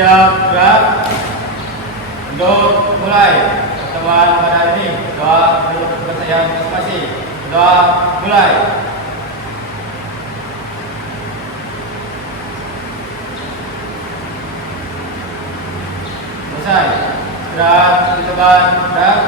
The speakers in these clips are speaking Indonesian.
siap gerak untuk mulai pertemuan pada ini. Doa untuk yang masing-masing. Doa mulai. Selesai. Gerak di depan gerak.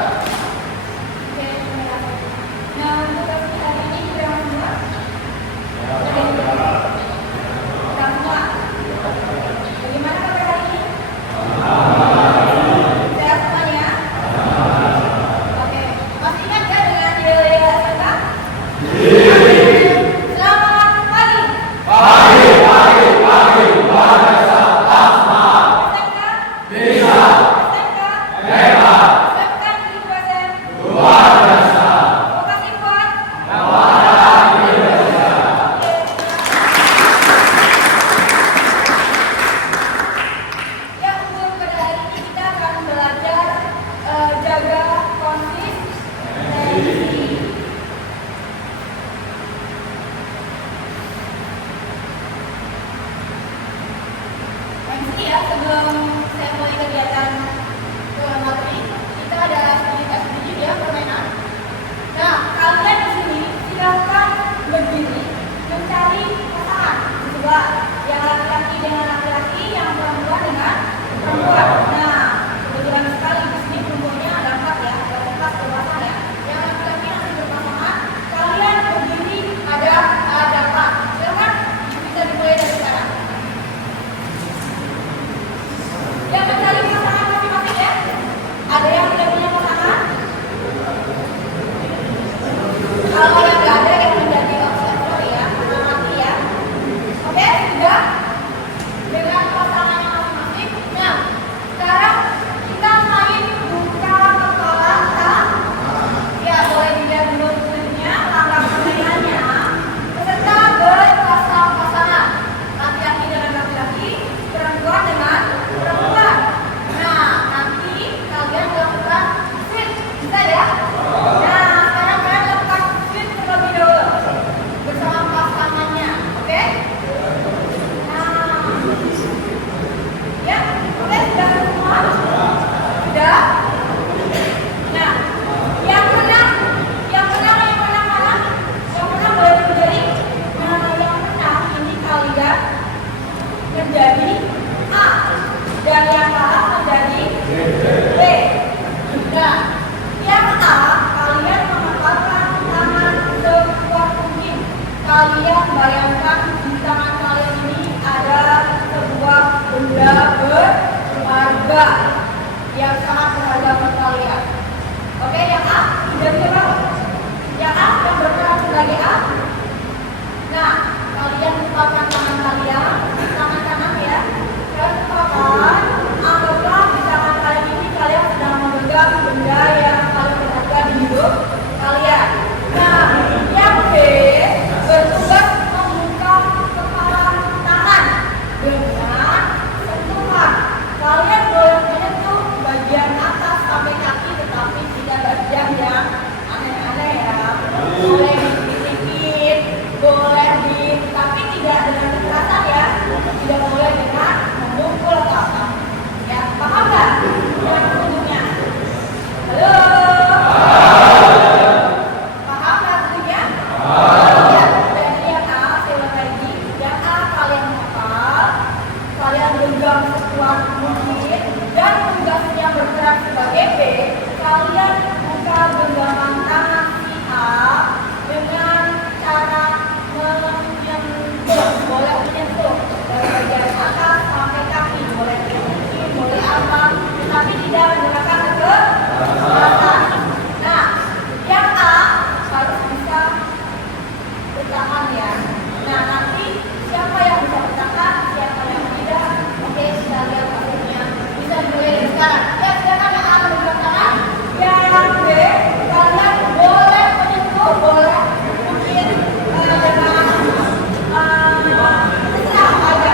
Sebelum saya mulai kegiatan ke materi, kita ada sedikit sedikit ya permainan. Nah, kalian di sini silakan berdiri mencari pasangan berdua, yang laki-laki dengan laki-laki, yang perempuan dengan perempuan. Nah, kebetulan sekali di sini perempuannya ada 4 ya, ada 4 berpasangan ya. Yang laki-laki masih berpasangan, kalian berdiri ada 4. Silakan bisa dimulai dari sekarang. Yang mencari pasangan masing-masing ya. Ada yang tidak punya pasangan? Kalau yang tidak ada, yang menjadi observer ya, mengamati ya. Oke, sudah dengan pasangannya masing-masing. Nah, sekarang kita main buka kepala tak. Ya, boleh dilihat dulu sebenarnya langkah permainannya. Peserta berpasang-pasangan, laki-laki dengan laki-laki, perempuan dengan perempuan. Nah, nanti kalian melakukan switch, bisa ya? Nah, sekarang kalian lakukan switch terlebih dahulu bersama pasangannya, oke? Nah, ya, oke, sudah semua? Sudah? Nah, yang menang mana? Yang menang boleh menjadi. Nah, yang menang ini kalian menjadi A. Dan yang kalah menjadi B. Nah, yang A, kalian mengangkatkan tangan sekuat mungkin. Kalian bayangkan di tangan kalian ini ada sebuah benda berharga yang sangat berharga buat kalian. Oke, yang A, jadi coba. Yang A, yang berperan sebagai A. Nah, kalian letakkan tangan kalian, tangan kanan ya. Anggaplah di tangan kalian ini kalian sedang memegang benda yang paling berharga di hidup kalian. Nah, yang B bertugas membuka kepala tangan dengan sentuhan. Kalian boleh menyentuh bagian atas sampai kaki, tetapi tidak bagian yang aneh-aneh ya. Boleh dikit-dikit, boleh tapi tidak dengan kekerasan ya. Tidak boleh dengan memukul atau apa. Ya, paham nggak? Dengan petunjuknya. Halo. Paham nggak petunjuknya? Ya. Jadi yang A, saya ulang lagi. Yang A kalian hafal, kalian genggam sekuat mungkin, dan tugasnya bergerak sebagai B. Kalian buka genggaman tangan si A dengan cara menyentuh, boleh menyentuh dari bagian atas sampai kaki, boleh kaki, boleh apa, tapi tidak menggunakan kekerasan. Nah, yang A harus bisa bertahan ya. Nah, nanti siapa yang bisa bertahan, siapa yang tidak, oke, kita lihat hasilnya. Bisa dimulai dari sekarang. Ya, silakan yang A bergerak tangan. Yang B, kalian boleh menyentuh, boleh mungkin dengan terserah apa aja.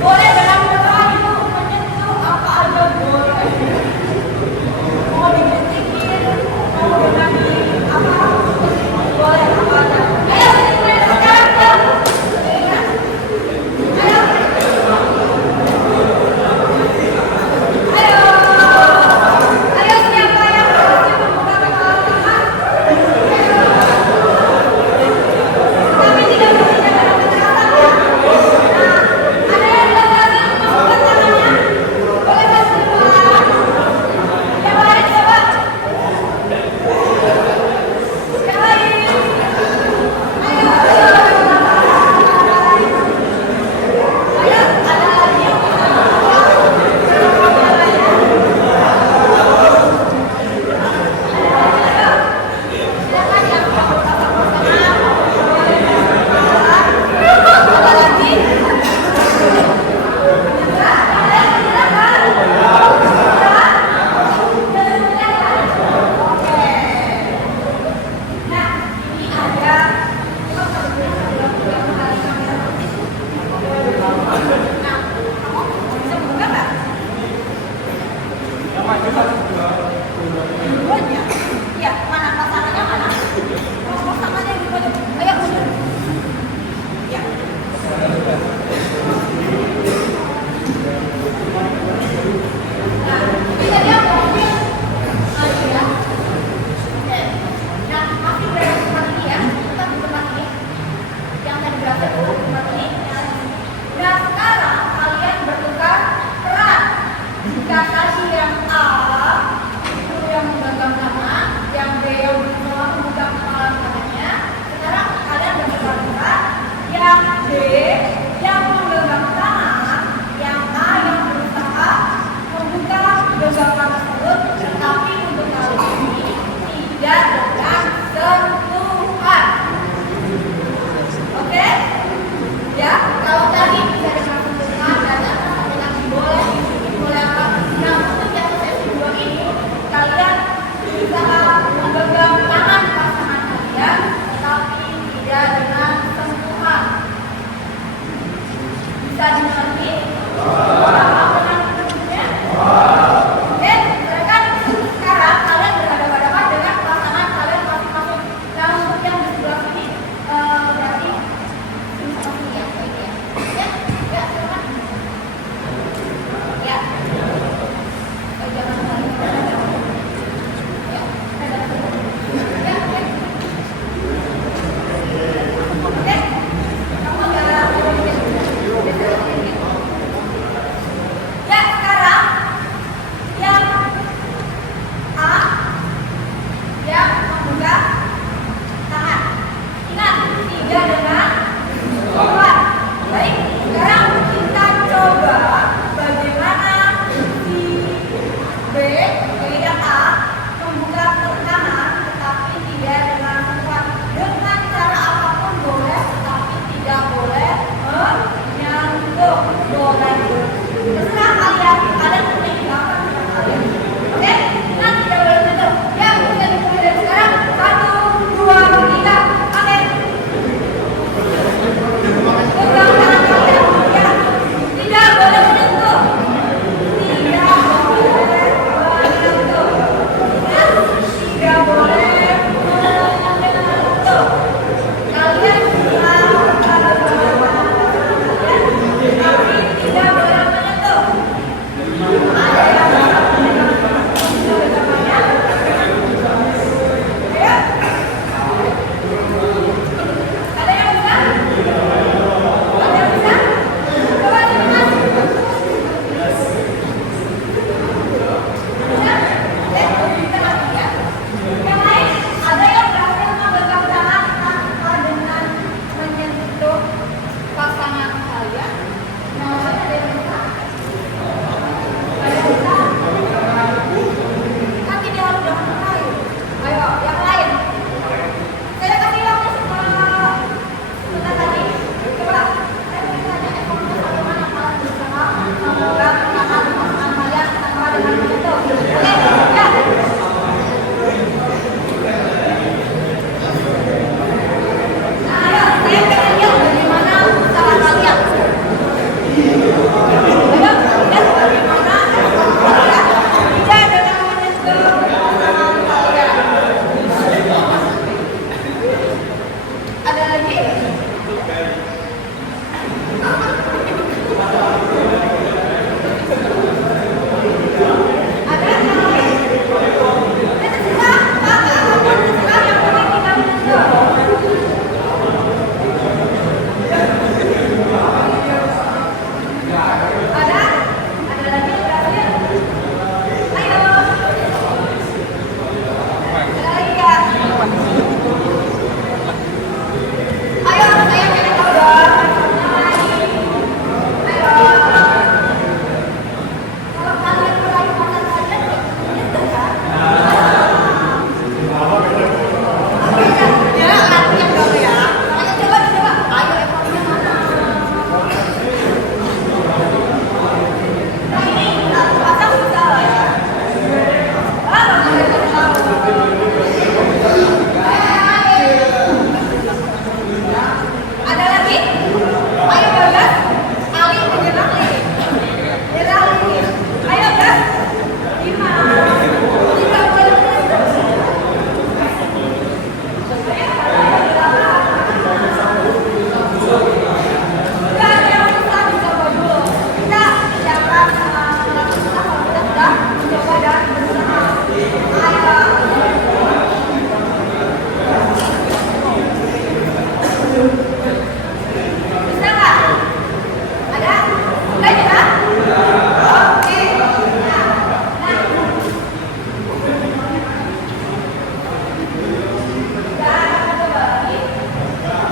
Boleh dengan berapa itu menyentuh apa aja boleh. Mau digentikin, mau dengan apa, boleh apa aja. Ayo dimulai sekarang. Ayo.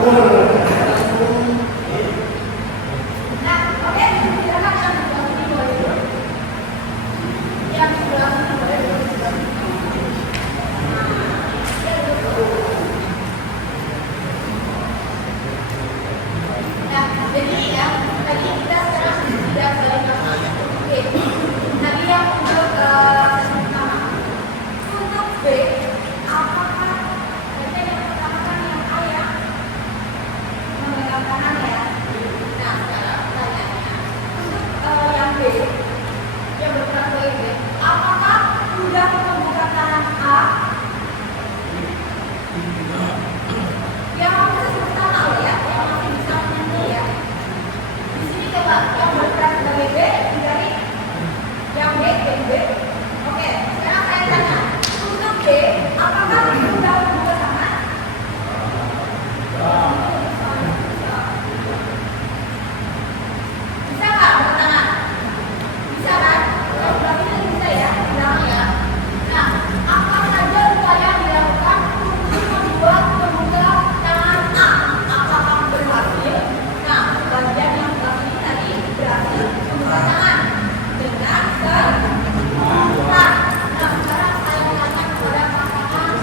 Nah, oke, silakan yang di sebelah sini boleh dulu. Yang di sebelah sini boleh dulu. Nah, jadi ya, tadi kita sekarang sudah balik lagi. Oke, tadi yang untuk sesi pertama. Untuk B, apakah berarti yang pertama kan yang A ya, memegang tangan ya. Nah, sekarang pertanyaannya untuk yang B, yang berperan sebagai B, apakah sudah membuka tangan A? Yang masih pertama loh ya, yang masih bisa menyentuh ya. Di sini coba yang berperan sebagai B dari yang B, B. Oke, sekarang saya tanya, untuk B, apakah sudah membuka tangan? Bisa nggak buka tangan? Bisa kan? Yang sebelah ini bisa ya, bilang ya. Nah, apa saja upaya yang dilakukan untuk membuka tangan A? Apakah berhasil? Nah, bagian yang sebelah ini tadi berhasil membuka tangan dengan terbuka. Nah, sekarang saya tanya kepada pasangan,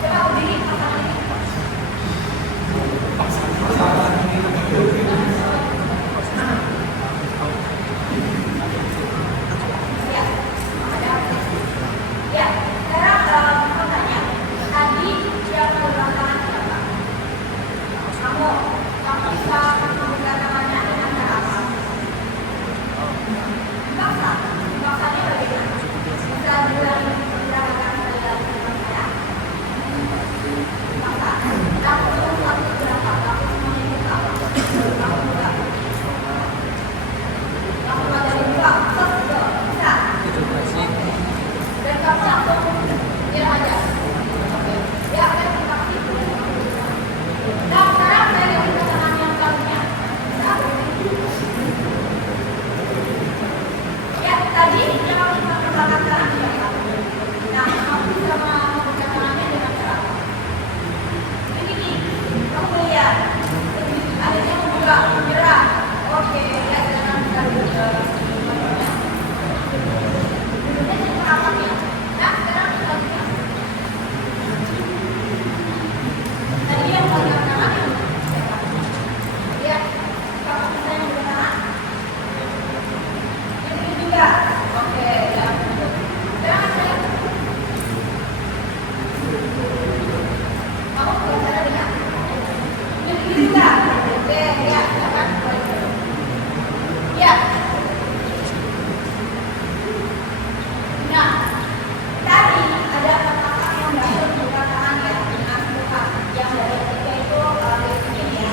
coba berdiri pasangan ini. Ya, ada. Ya, sekarang aku tanya, tadi yang membuka tangan siapa? Kamu bisa membuka tangannya dengan cara apa? Dipaksa, bagaimana? Bisa diulangi gerakan saya dengan saya? Dipaksa. Aku satu gerakan, aku semuanya buka. Kamu buka. Kamu dari buka, bisa. Dan kamu langsung diam aja. Oke. Ya, kan terima kasih. Nah, sekarang saya lihat tangan yang satunya. Bisa? Ya, tadi yang harus memperbaiki tangan siapa? Nah, kamu bisa membuka tangannya dengan cara apa? Ini nih, kamu lihat. Akhirnya membuka, menyerah. Oke, ya, sekarang bisa duduknya dengan apa nih? Nah, sekarang selanjutnya. Tadi yang memegang tangan yang siapa? Ya, kamu bisa yang memegang tangan? Yang ini juga. Oke, ya. Sekarang saya. Kamu bukan cara lihat. Yang ini juga. Oke, ya, silakan. Ya. Nah, tadi ada kakak yang berhasil membuka tangan ya dengan buka. Yang dari ketiga itu dari sini ya.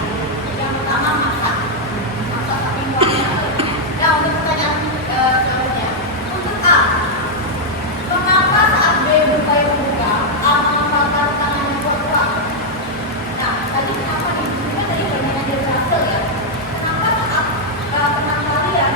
Yang pertama masak saking kuatnya kulitnya. Nah, untuk pertanyaan selanjutnya, untuk A, mengapa saat B berupaya membuka, A mengangkat tangannya kuat-kuat? Nah, tadi kenapa nih? Sebenarnya tadi permainan dia berhasil ya. Kenapa saat pertama kali ya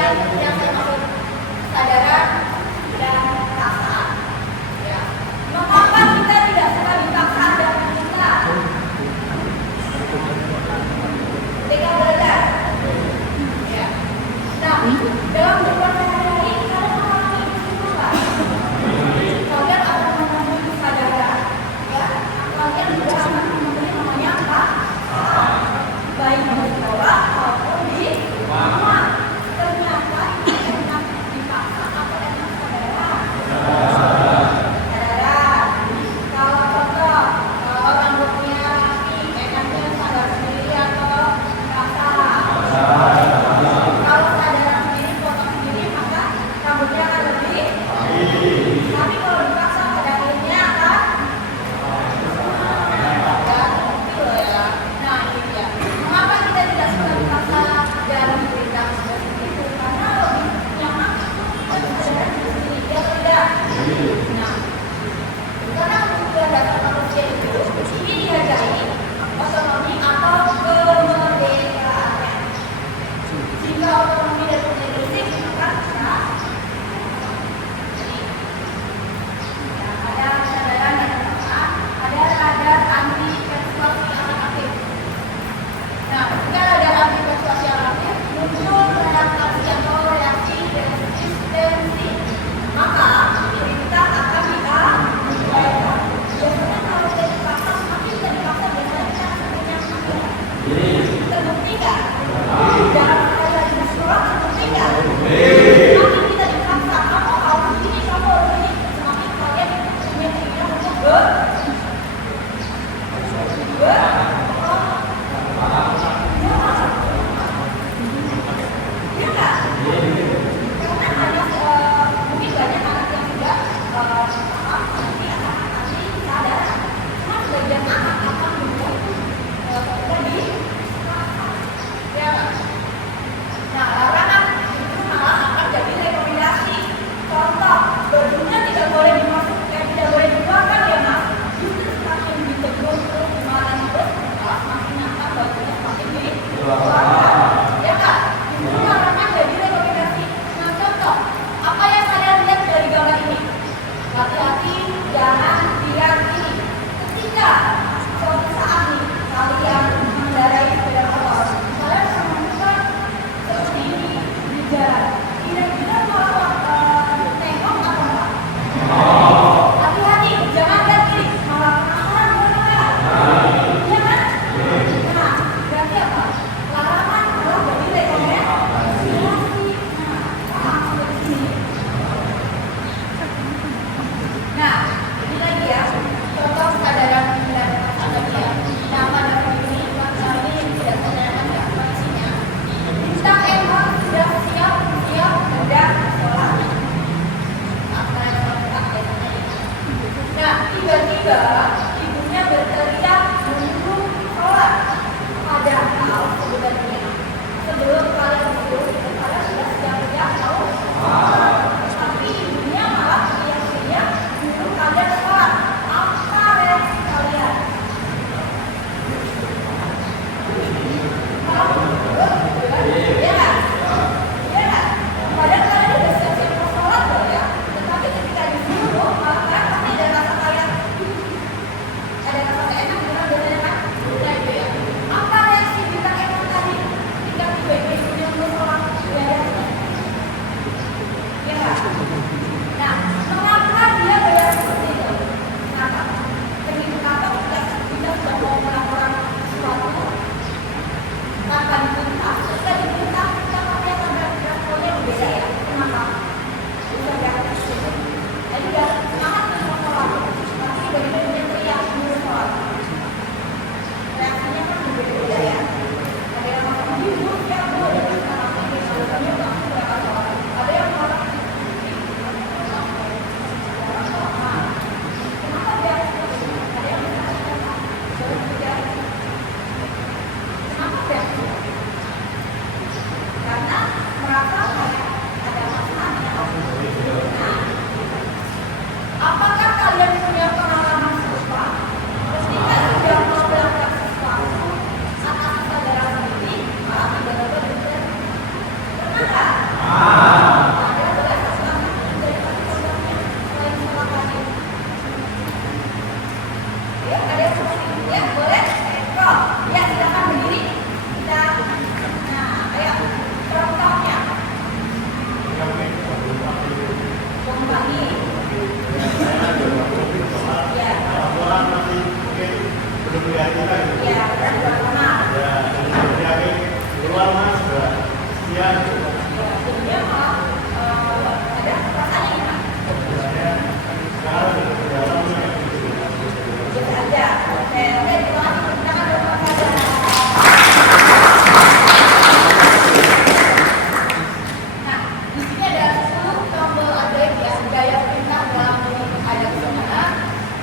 Kemudian yang saya maksud kesadaran dan perasaan. Ya. Mengapa kita tidak suka dipaksa dan meminta? Ketika belajar. Ya. Nah, dalam kehidupan sehari-hari kalian mengalami itu apa? Kalian akan menemui kesadaran. Ya. Kalian juga akan menemui namanya apa? Baik di sekolah maupun di rumah. Ternyata enak dipaksa Jadinya malah ada perasaannya gimana? Biasa aja. Oke, terima kasih. Kita akan berbicara. Nah, di sini ada 10 tombol ajaib ya, gaya perintah dalam bentuk ada kesenangan,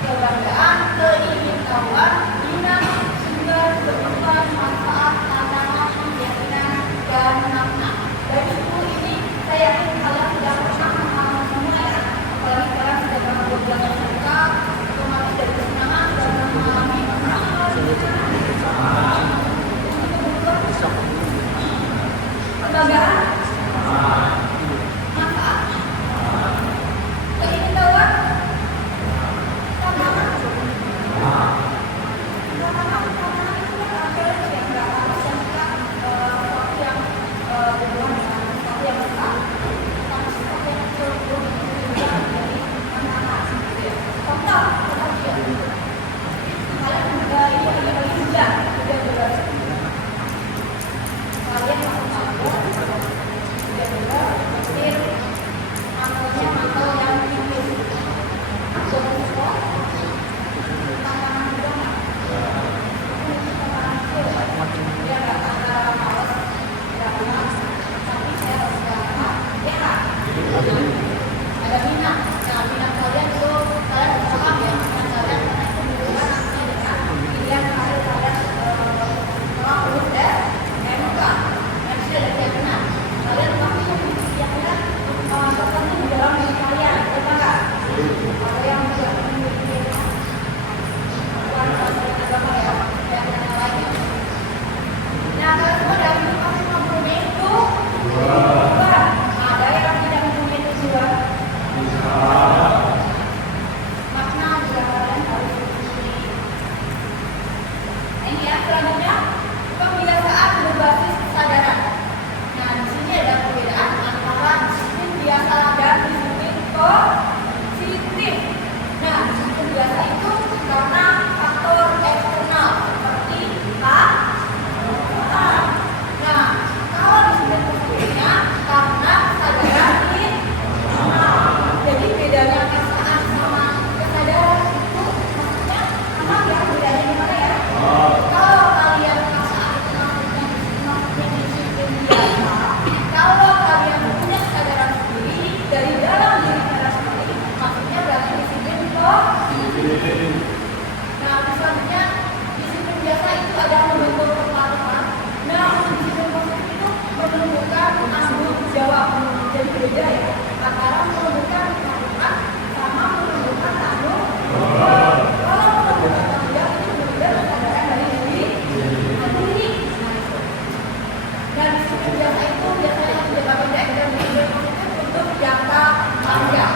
kebanggaan, keingintahuan, dinamik, sumber, kebutuhan, manfaat, tantangan, keyakinan, dan makna. Dari 10 ini, saya yakin kalian sudah pernah mengalami semua ya, apalagi kalian sudah pernah belajar suka, otomatis dari kesenangan sudah mengalami kebanggaan, manfaat, keingintahuan, tantangan itu yang nggak harus yang suka sesuatu yang berhubungan dengan sesuatu yang besar, tapi sesuatu yang kecil belum dari tantangan. Contoh ya, kalian ini lagi hujan deras. Kalian masuk kantor, hujan deras, petir, mantelnya mantel yang tipis. Bongkok, tantangan juga nggak? Tantangan kecil, dia nggak antara males, nggak panas, tapi saya harus berangkat, ya nggak? Ada minat. Nah, minat kalian itu kalian harus paham ya, minat kalian karena itu berhubungan nanti dengan pilihan karir kalian setelah lulus dan MK yang sudah ada keyakinan. Kalian pasti memiliki keyakinan tertentu di dalam diri kalian, betul nggak? Ada yang tidak memiliki keyakinan, bukan agama ya, keyakinan yang lainnya. Nah, kalian semua dari hidup pasti mempunyai itu. Bukan. Ada yang tidak mempunyai tujuan. Makna juga kalian harus memiliki. Nah, ini ya selanjutnya pembiasaan berbasis kesadaran. Nah, di sini ada perbedaan antara disiplin biasa dan disiplin positif. Nah, disiplin biasa itu karena faktor eksternal seperti lingkungan. Nah, kalau disiplin positifnya karena kesadaran internal. Jadi bedanya perasaan sama kesadaran itu maksudnya apa ya, bedanya gimana ya? Kalau kalian perasaan itu maksudnya disiplin biasa, kalau kalian punya kesadaran sendiri dari dalam diri kalian sendiri, maksudnya berarti disiplin positif. Nah, selanjutnya disiplin biasa itu adalah membentuk kepatuhan. Nah, disiplin positif itu menunjukkan tanggung jawab. Jadi beda ya antara menunjukkan kepatuhan sama menunjukkan tanggung jawab. Kalau menunjukkan tanggung jawab itu benar-benar kesadaran dari diri sendiri. Nah, disiplin biasa itu biasanya jangka pendek dan disiplin positif untuk jangka panjang.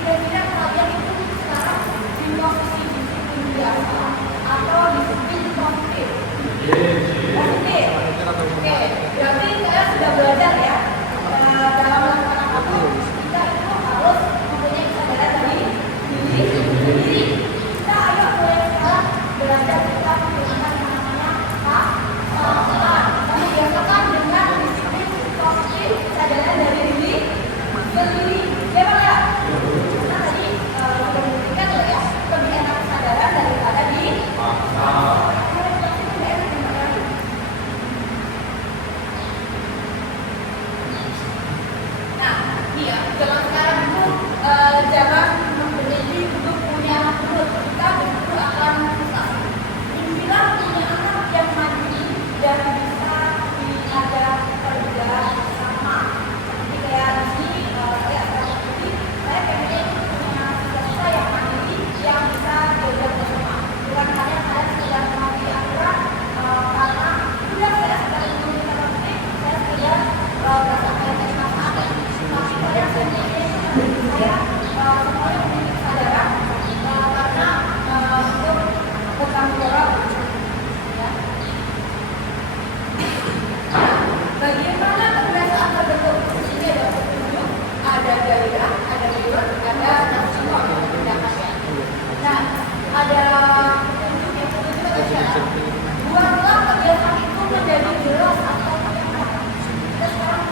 Kira-kira kalian itu sekarang di posisi disiplin biasa atau disiplin positif? Positif. Oke, berarti saya sudah belajar ya dalam melakukan apapun kita itu harus mempunyai kesadaran dari diri sendiri. Kita ayo mulai sekarang belajar kita menggunakan yang namanya pasangan. Kami biasakan dengan disiplin positif kesadaran dari diri sendiri. Ya Pak ya? Karena tadi sudah membuktikan loh ya, lebih enak kesadaran daripada di pasangan. Nah, ini ya, zaman sekarang itu zaman menjadi untuk punya anak muda, kita betul akan susah. Dibilang punya anak yang mandiri dan bisa diajak kerja sama. Jadi kayak di sini saya pengen punya siswa yang mandiri yang bisa diajak bersama. Bukan hanya kalian sekedar mematuhi aturan karena sudah saya sudah mengikuti tertib, saya sudah merasa kalian manfaat. Tapi kalian sendiri saya semuanya memiliki kesadaran karena untuk bertanggung jawab. Ya. Nah, bagaimana kebiasaan terbentuk? Di sini ada petunjuk, ada gairah, ada reward, ada nasional yang tindakannya. Nah, ada petunjuk yang petunjuk ada syarat. Buatlah kebiasaan itu menjadi jelas atau menyatakan. Kita sekarang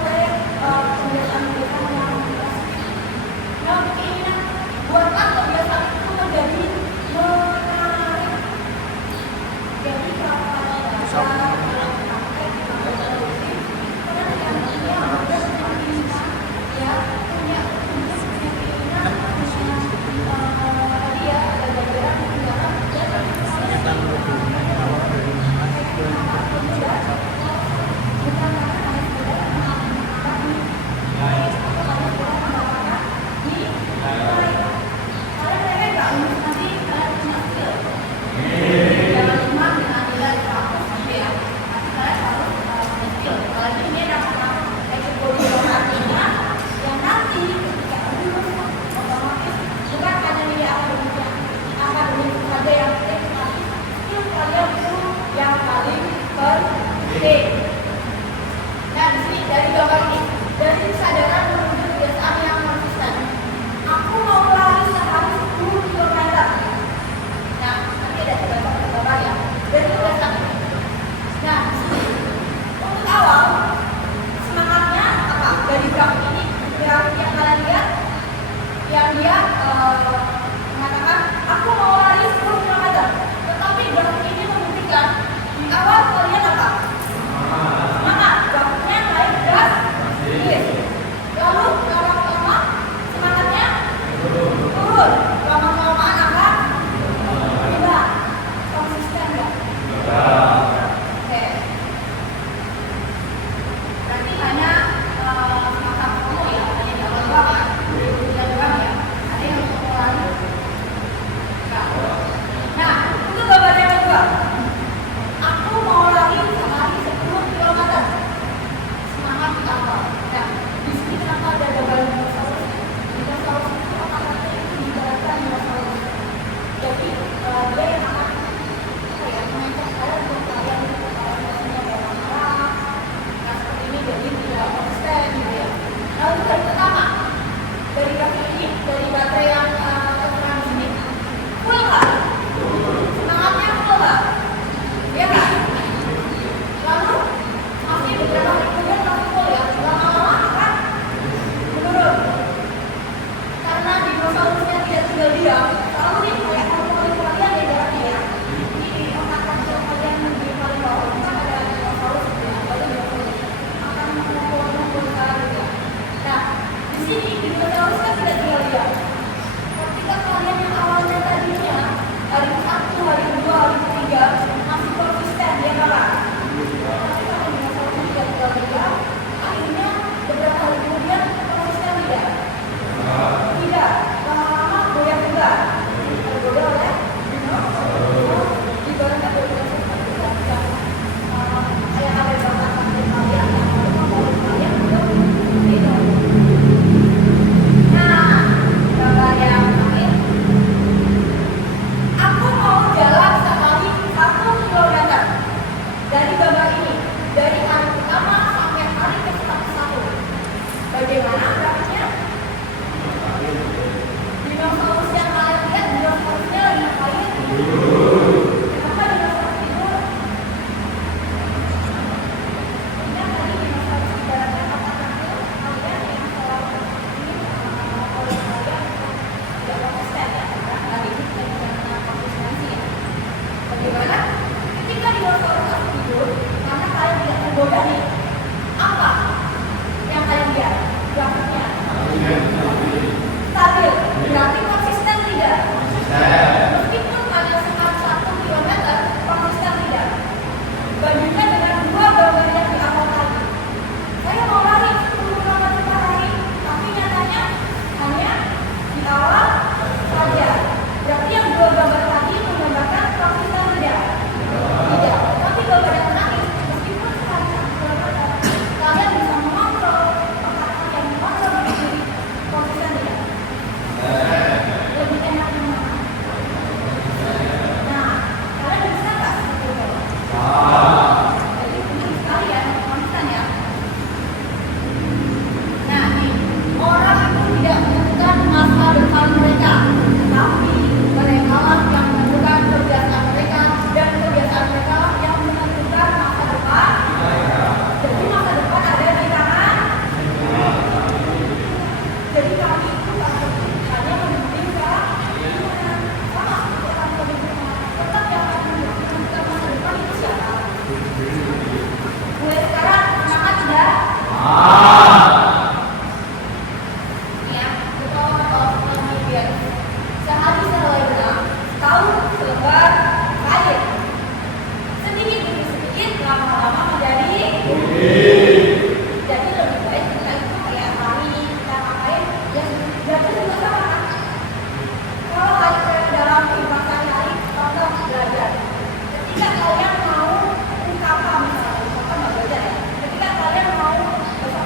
dari gambar ini, dari kesadaran menuju kebiasaan yang konsisten. Aku mau lari sehari 10 kilometer. Nah, nanti ada gambar ya. Dari kebiasaan ini. Nah, untuk awal semangatnya apa? Dari grafik ini, grafik yang kalian lihat, yang dia mengatakan aku mau lari 10 kilometer. Tetapi grafik ini membuktikan di awal kalian apa? Semangat, grafiknya naik drastis. Lalu lama-lama semangatnya turun. Lama-lamaan akan berubah. Konsisten ya? Oke. Berarti hanya semacam kamu ya, hanya di awal doang, kemudian doang ya. Ada yang untuk lari. Nah, itu gambar yang kedua. Aku mau lari sehari 10 kilometer. Semangat di awal. Nah, di sini kenapa ada gambar dinosaurus? Dinosaurus itu otak-otaknya itu diibaratkan dinosaurus. Jadi dia yang akan mengajak kalian untuk kalian dinosaurusnya kayak marah. Nah, seperti ini jadi tidak konsisten gitu ya. Lalu dari pertama, dari grafik ini, dari baterai yang terang di sini, full nggak? Semangatnya full nggak? Iya nggak? Lalu masih beberapa hari kemudian masih full ya, lama-lama akan menurun. Karena dinosaurusnya tidak tinggal diam, lalu nih kayak kalau kalian ya jaraknya ya. Ini di otak kecil kalian di paling bawah itu kan ada dinosaurus ya, baru dinosaurus akan mengumpul sekarang gitu ya. Nah, di sini dinosaurus kan tidak tinggal diam. Ketika kalian yang awalnya tadinya hari 1, hari 2, hari 3 masih konsisten dia kalah. Tapi kalau dinosaurus tidak tinggal diam, akhirnya beberapa hari kemudian konsisten tidak. Tidak, lama-lama goyah juga. Tergoda oleh dinosaurus. Ibaratnya dinosaurus yang kayak ada gambar kalian yang favorit kalian untuk itu. Nah, gambar yang terakhir. Aku mau jalan sehari 1 kilometer. Dari gambar ini, dari hari pertama sampai hari ke-101. Bagaimana grafiknya? Dinosaurus yang kalian lihat, dinosaurusnya lagi ngapain? Kenapa dinosaurus tidur? Ingat tadi dinosaurus ibaratnya otak kecil kalian yang selalu ini oleh kalian tidak konsisten ya, karena hari ini kita bicara konsistensi ya. Bagaimana? Ketika dinosaurus harus tidur, karena kalian tidak tergoda nih, apa yang kalian lihat? Grafiknya stabil, grafik konsisten tidak? Meskipun hanya sekali 1 kilometer, konsisten tidak? Bandingkan dengan dua gambar yang di awal tadi. Saya mau lari 10 kilometer per hari, tapi nyatanya hanya di awal saja. Berarti yang dua gambar tadi menggambarkan konsisten tidak? Tidak. Tapi gambar yang terakhir, meskipun sekali 1 kilometer, kalian bisa mengontrol otak kalian, mengontrol diri, konsisten tidak? Lebih enak mana? Nah, kalian bisa nggak seperti itu? Jadi penting sekali ya, konsisten ya. Nah, nih, orang itu tidak menentukan masa depan mereka, tapi mereka lah yang menentukan kebiasaan mereka, dan kebiasaan mereka lah yang menentukan masa depan. Jadi masa depan ada di tangan. Jadi kami itu hanya memimpin sekarang sama seperti orang pemimpin tetap yang akan menentukan masa depan itu siapa? Mulai sekarang semangat sudah? Ya, kalau setelah biar sehari sehelai benang, setahun selebar kain. Sedikit demi sedikit, lama-lama menjadi jadi lebih baik kita itu kayak lari, kita ngapain yang jadi juga sama kan? Kalau dalam kehidupan sehari-hari, contoh belajar. Ketika kalian mau ungkapan misalnya, ungkapan nggak belajar ya. Ketika kalian mau besok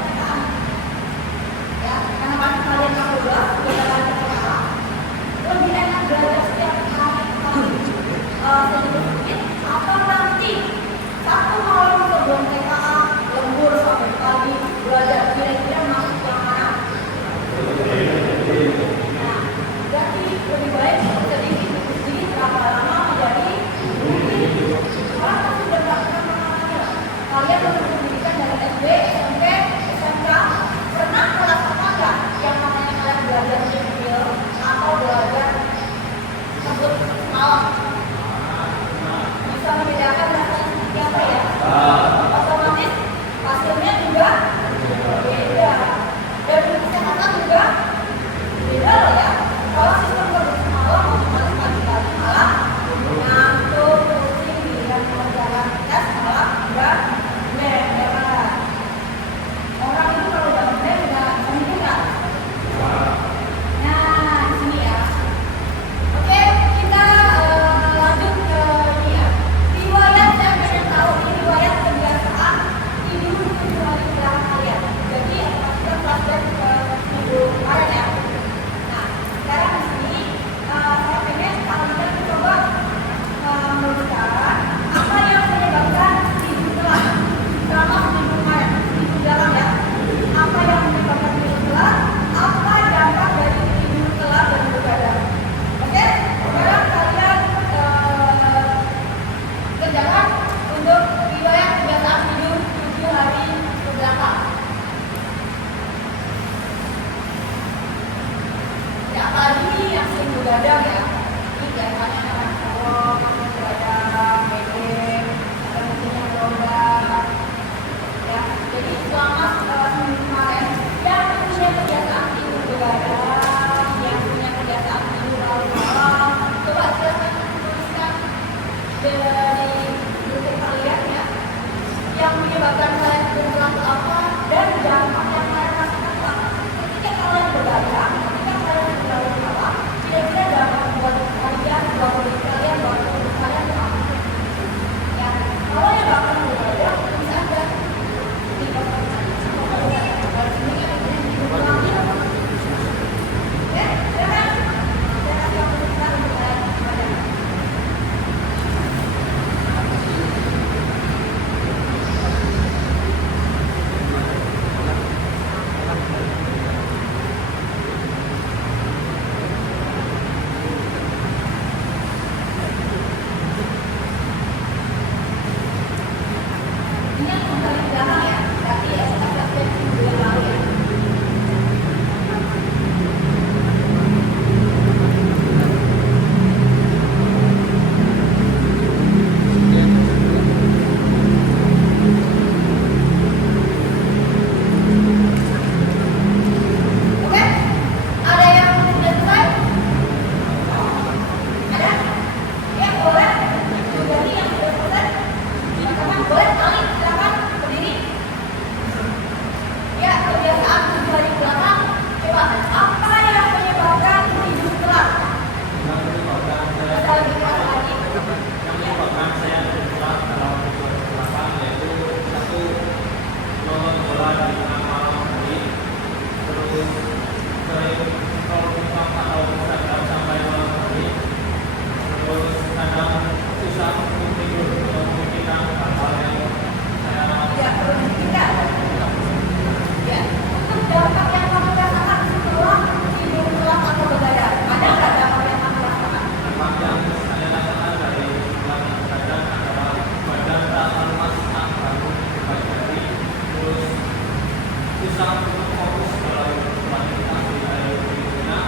susah untuk fokus kalau kualitas kita berikutnya,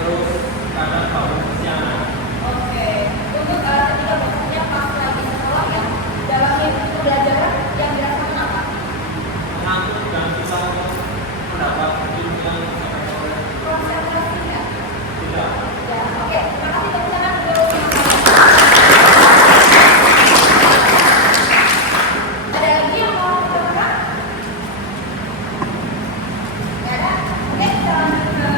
terus kadang bangun kesiangan. Oke, untuk ketika bekerja pas lagi sekolah ya, dalam pembelajaran yang dirasakan apa? Mengantuk dan bisa mendapat bimbingan sampai sore. Konsentrasi ya? Tidak. Ya, oke. Terima kasih tepuk tangan dulu. Ada lagi yang mau bertanya? Nggak ada? Oke, kita lanjut ke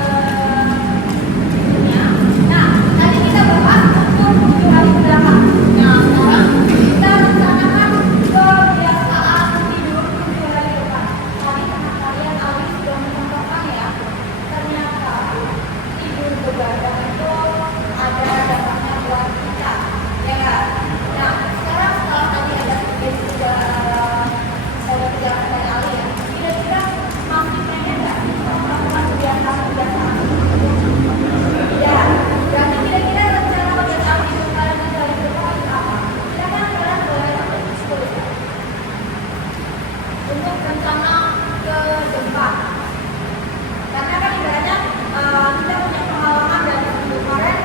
berikutnya. Nah, tadi kita bahas untuk 7 hari ke belakang. Nah, sekarang kita rencanakan kebiasaan tidur 7 hari ke depan. Tadi teman kalian Ali sudah mencontohkan ya. Ternyata tidur begadang itu ada dampaknya buat kita, ya kan? Nah, sekarang setelah tadi ada sudah kebiasaan dari Ali ya, kira-kira masih pengen nggak melakukan kebiasaan-kebiasaan? Ya, berarti kira-kira rencana kebiasaan hidup kalian di hari depan itu apa? Silakan kalian boleh tuliskan untuk rencana ke depan. Karena kan ibaratnya kita punya pengalaman dari minggu kemarin,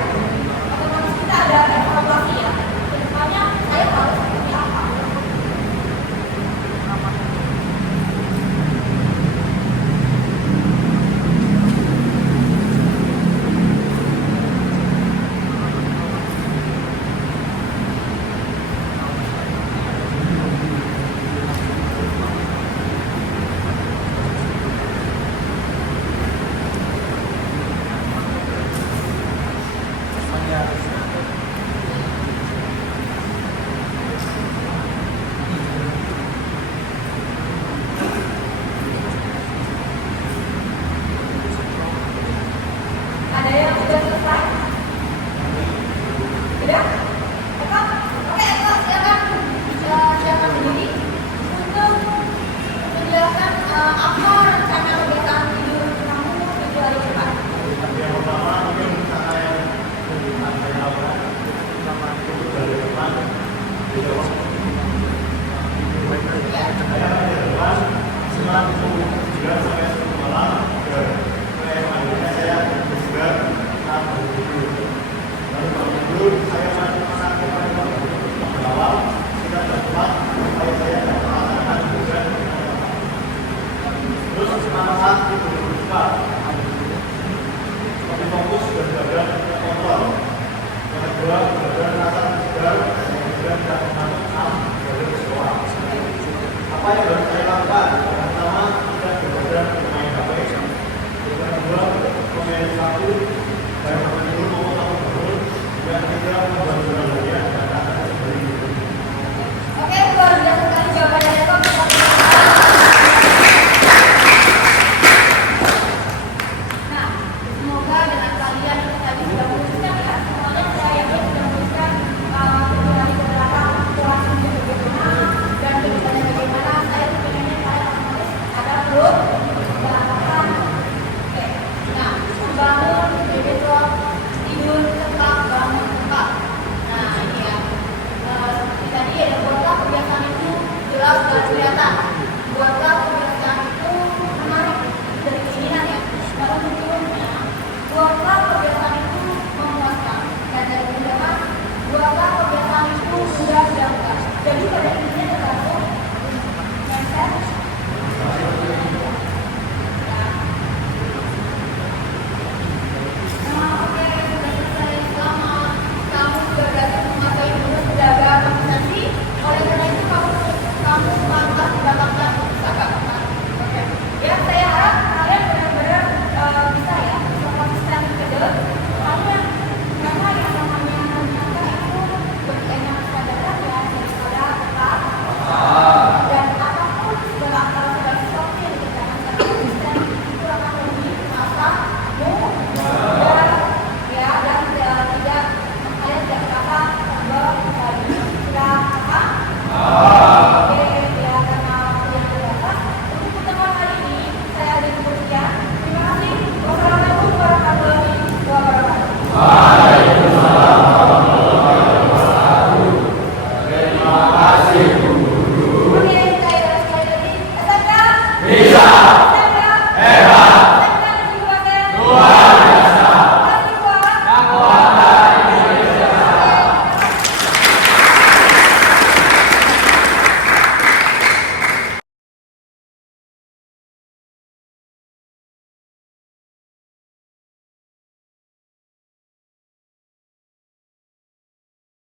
otomatis kita ada evaluasi ya. Kedepannya saya harus seperti apa? Ada yang sudah selesai? Sudah? Eko? Oke, Eko, silakan silakan sendiri untuk menjelaskan apa rencana kebiasaan tidur kamu 7 hari ke depan. Yang pertama mungkin rencana yang saya lakukan sama itu dari depan di bawah. Saya dari depan setelah itu juga sampai 10 malam ke akhirnya saya juga tidur. Lalu kalau tidur saya masuk masak ke awal kita berdoa supaya saya dapat merasakan juga. Terus manfaat